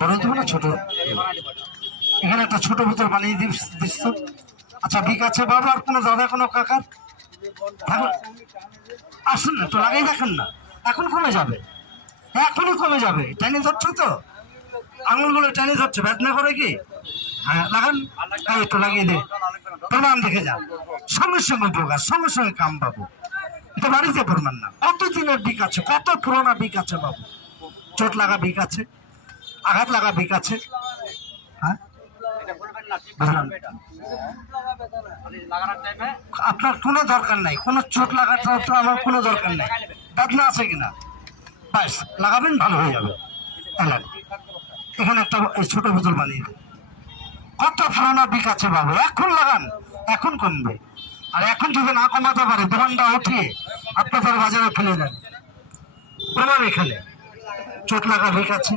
বড় তো না ছোট? এখানে একটা ছোট বোতল বানিয়ে দিস তো। আচ্ছা ঠিক আছে বাবা, আর কোনো দাদা কোনো কাকার আসুন না, তো লাগাই দেখেন না, এখন কমে যাবে, এখনই কমে যাবে। টেনে ধরছো তো, আঙুলগুলো টেনে ধরছে, বেদনা করে কি? হ্যাঁ লাগান, একটু লাগিয়ে দে, প্রমাণ দেখে যান, সঙ্গে সঙ্গে উপকার, সঙ্গে সঙ্গে কাম পাবো। এটা বাড়িতে প্রমাণ না, কত দিনের বিক আছে, কত পুরোনা বিক আছে বাবু, চোট লাগা বিক আছে, আঘাত লাগা বিক আছে। হ্যাঁ আপনার কোনো দরকার নাই, কোনো চোট লাগাটা তো আমার কোনো দরকার নাই, বেদনা আছে কিনা ব্যাস লাগাবেন, ভালো হয়ে যাবে। এখানে একটা ছোট বোতল বানিয়ে দেন, কত পুরোনো বিক আছে বাবু, এখন লাগান, এখন কমবে। আর এখন যদি না কমাতে পারে দোকানটা উঠিয়ে আপনাদের বাজারে ফেলে দেন, প্রমাণ এখানে চোট লাগা বিক আছে।